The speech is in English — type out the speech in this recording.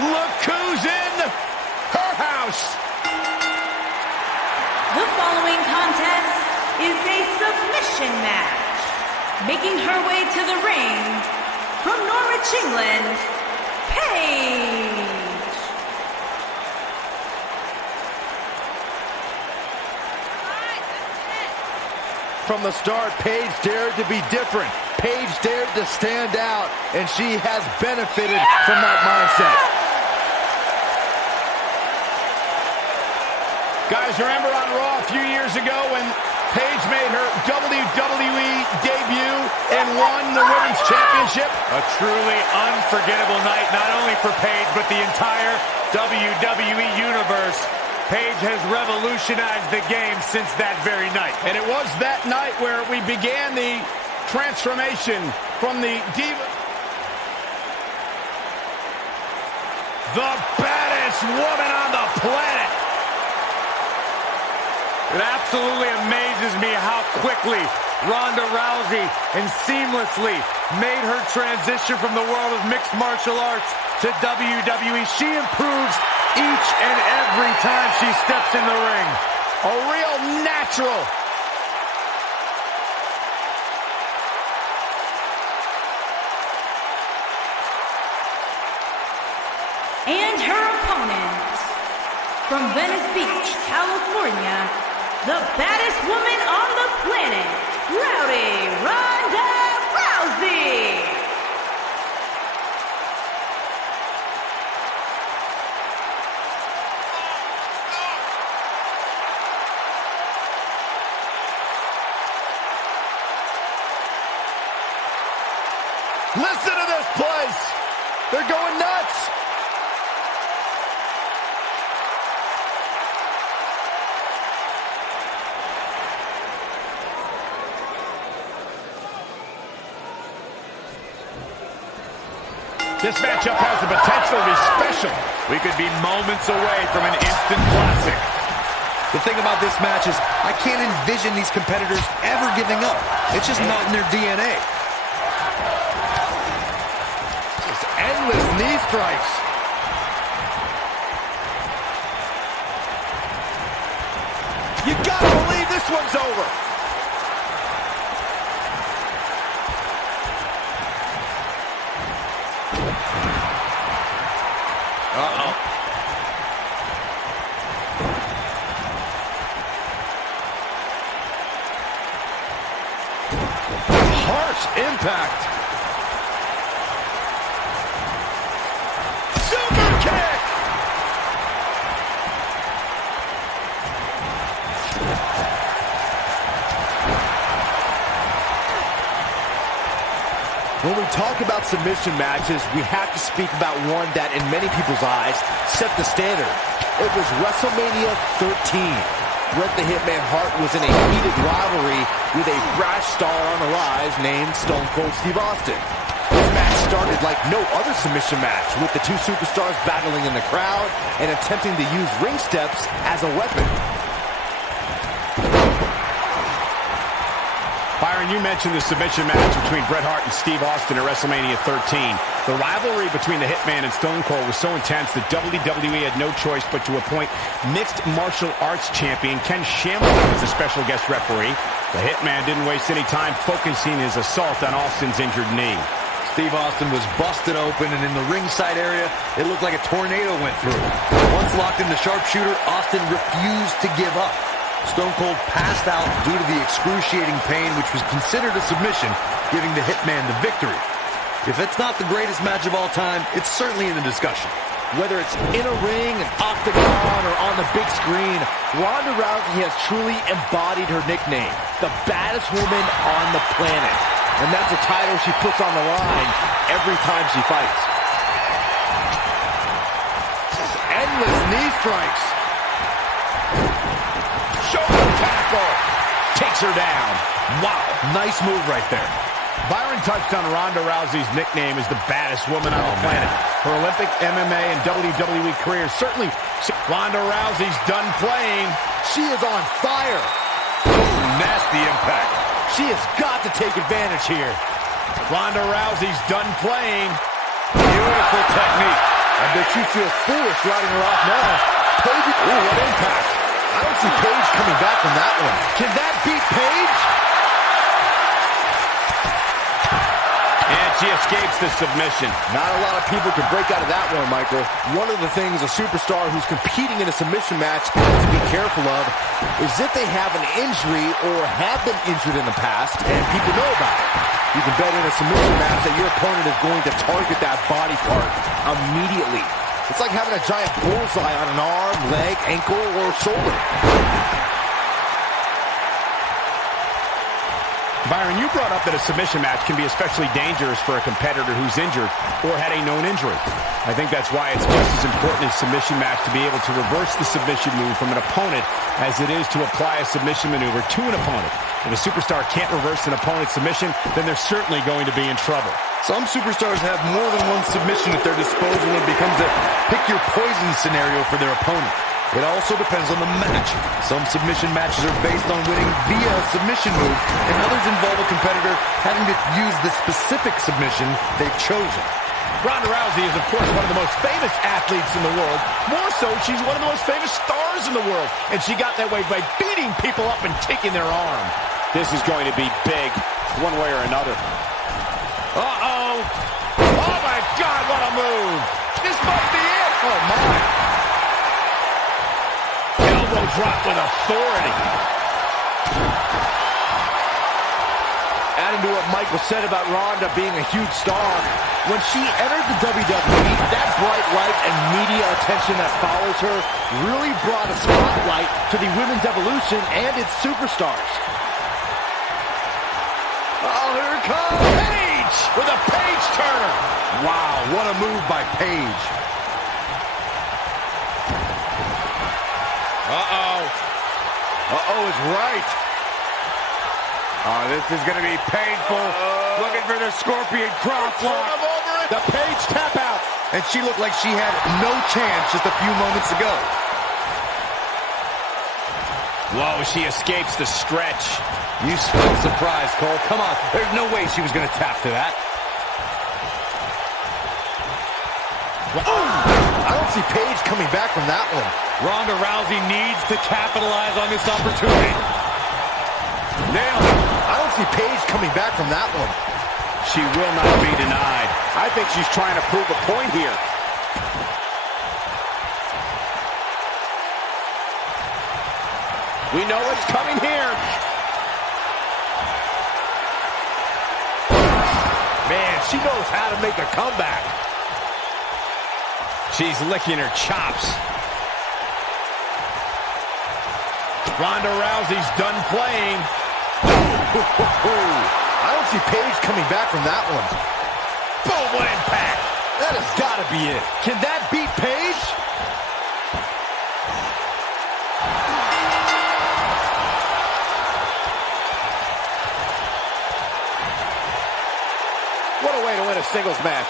Look who's in her house. The following contest is a submission match. Making her way to the ring from Norwich, England, Paige. From the start, Paige dared to be different. Paige dared to stand out, and she has benefited from that mindset. Guys, remember on Raw a few years ago when Paige made her WWE debut and won the Women's Championship? A truly unforgettable night, not only for Paige, but the entire WWE Universe. Paige has revolutionized the game since that very night. And it was that night where we began the transformation from the diva. The baddest woman on the planet. It absolutely amazes me how quickly Ronda Rousey and seamlessly made her transition from the world of mixed martial arts to WWE. She improves each and every time she steps in the ring. A real natural. And her opponent, from Venice Beach, California, the baddest woman on the planet, Ronda Rousey. Listen to this place. They're going nuts. This matchup has the potential to be special. We could be moments away from an instant classic. The thing about this match is I can't envision these competitors ever giving up. It's just not in their DNA. Just endless knee strikes. You gotta believe this one's over. Uh-oh. Harsh impact. Super kick. When we talk about submission matches, we have to speak about one that, in many people's eyes, set the standard. It was WrestleMania 13. Bret the Hitman Hart was in a heated rivalry with a brash star on the rise named Stone Cold Steve Austin. This match started like no other submission match, with the two superstars battling in the crowd and attempting to use ring steps as a weapon. Byron, you mentioned the submission match between Bret Hart and Steve Austin at WrestleMania 13. The rivalry between the Hitman and Stone Cold was so intense that WWE had no choice but to appoint mixed martial arts champion Ken Shamrock as a special guest referee. The Hitman didn't waste any time focusing his assault on Austin's injured knee. Steve Austin was busted open, and in the ringside area, it looked like a tornado went through. Once locked in the sharpshooter, Austin refused to give up. Stone Cold passed out due to the excruciating pain, which was considered a submission, giving the Hitman the victory. If it's not the greatest match of all time, it's certainly in the discussion. Whether it's in a ring, an octagon, or on the big screen, Ronda Rousey has truly embodied her nickname, the baddest woman on the planet. And that's a title she puts on the line every time she fights. Just endless knee strikes. Shoulder tackle. Takes her down. Wow, nice move right there. Byron touched on Ronda Rousey's nickname as the baddest woman on the planet. Her Olympic, MMA, and WWE career certainly. Ronda Rousey's done playing. She is on fire. Nasty impact. She has got to take advantage here. Ronda Rousey's done playing. Beautiful technique. I bet you feel foolish riding her off now. Paige, ooh, what impact. I don't see Paige coming back from that one. Can that beat Paige? And she escapes the submission. Not a lot of people can break out of that one, Michael. One of the things a superstar who's competing in a submission match has to be careful of is if they have an injury or have been injured in the past and people know about it. You can bet in a submission match that your opponent is going to target that body part immediately. It's like having a giant bullseye on an arm, leg, ankle, or shoulder. Byron, you brought up that a submission match can be especially dangerous for a competitor who's injured or had a known injury. I think that's why it's just as important in a submission match to be able to reverse the submission move from an opponent as it is to apply a submission maneuver to an opponent. If a superstar can't reverse an opponent's submission, then they're certainly going to be in trouble. Some superstars have more than one submission at their disposal and it becomes a pick-your-poison scenario for their opponent. It also depends on the match. Some submission matches are based on winning via a submission move, and others involve a competitor having to use the specific submission they've chosen. Ronda Rousey is, of course, one of the most famous athletes in the world. More so, she's one of the most famous stars in the world. And she got that way by beating people up and taking their arm. This is going to be big, one way or another. Uh-oh. Oh, my God, what a move. This might be it. Oh, my. Elbow drop with authority. Adding to what Michael said about Ronda being a huge star, when she entered the WWE, that bright light and media attention that follows her really brought a spotlight to the women's evolution and its superstars. Oh, here it comes. Paige with a Paige turner. Wow, what a move by Paige. Uh-oh. Uh-oh is right. Oh, this is going to be painful. Looking for the Scorpion crosslock. The Paige tap out. And she looked like she had no chance just a few moments ago. Whoa, she escapes the stretch. You spelled surprise, Cole. Come on. There's no way she was going to tap to that. I don't see Paige coming back from that one. Ronda Rousey needs to capitalize on this opportunity. Nailed it. I don't see Paige coming back from that one. She will not be denied. I think she's trying to prove a point here. We know what's coming here. Man, she knows how to make a comeback. She's licking her chops. Ronda Rousey's done playing. I don't see Paige coming back from that one. Boom, what impact. That has got to be it. Can that beat Paige? What a way to win a singles match.